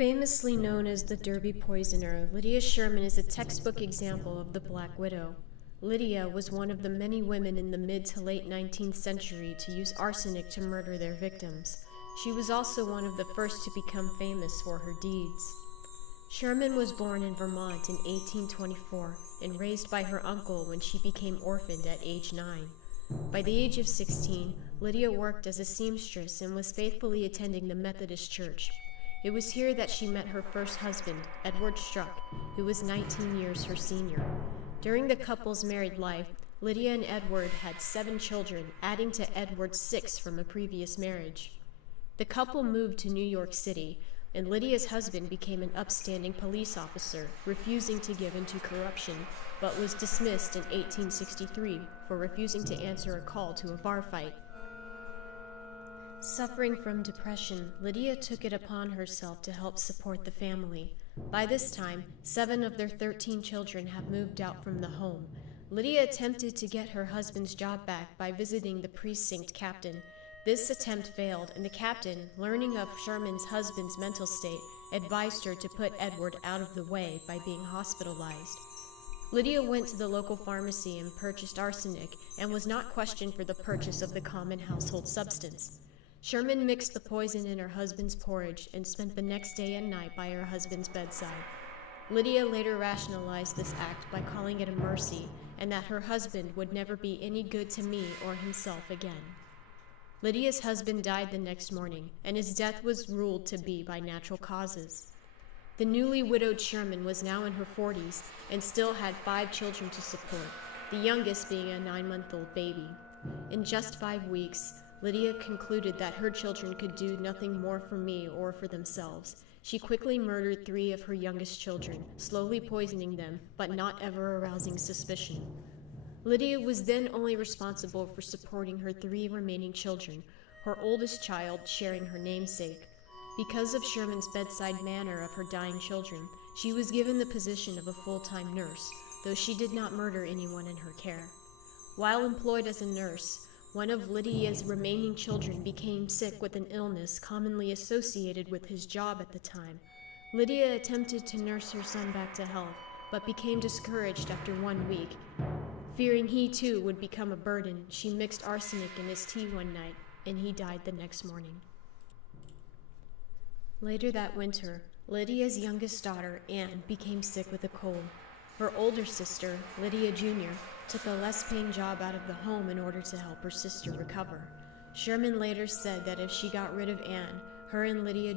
Famously known as the Derby Poisoner, Lydia Sherman is a textbook example of the Black Widow. Lydia was one of the many women in the mid to late 19th century to use arsenic to murder their victims. She was also one of the first to become famous for her deeds. Sherman was born in Vermont in 1824 and raised by her uncle when she became orphaned at age 9. By the age of 16, Lydia worked as a seamstress and was faithfully attending the Methodist Church. It was here that she met her first husband, Edward Struck, who was 19 years her senior. During the couple's married life, Lydia and Edward had 7 children, adding to Edward's 6 from a previous marriage. The couple moved to New York City, and Lydia's husband became an upstanding police officer, refusing to give in to corruption, but was dismissed in 1863 for refusing to answer a call to a bar fight. Suffering from depression, Lydia took it upon herself to help support the family. By this time, 7 of their 13 children have moved out from the home. Lydia attempted to get her husband's job back by visiting the precinct captain. This attempt failed, and the captain, learning of Sherman's husband's mental state, advised her to put Edward out of the way by being hospitalized. Lydia went to the local pharmacy and purchased arsenic and was not questioned for the purchase of the common household substance. Sherman mixed the poison in her husband's porridge and spent the next day and night by her husband's bedside. Lydia later rationalized this act by calling it a mercy, and that her husband would never be any good to me or himself again. Lydia's husband died the next morning, and his death was ruled to be by natural causes. The newly widowed Sherman was now in her 40s and still had 5 children to support, the youngest being a 9-month-old baby. In just 5 weeks, Lydia concluded that her children could do nothing more for me or for themselves. She quickly murdered 3 of her youngest children, slowly poisoning them, but not ever arousing suspicion. Lydia was then only responsible for supporting her 3 remaining children, her oldest child sharing her namesake. Because of Sherman's bedside manner of her dying children, she was given the position of a full-time nurse, though she did not murder anyone in her care. While employed as a nurse, one of Lydia's remaining children became sick with an illness commonly associated with his job at the time. Lydia attempted to nurse her son back to health, but became discouraged after 1 week. Fearing he too would become a burden, she mixed arsenic in his tea one night, and he died the next morning. Later that winter, Lydia's youngest daughter, Anne, became sick with a cold. Her older sister, Lydia Jr., took a less-paying job out of the home in order to help her sister recover. Sherman later said that if she got rid of Anne, her and Lydia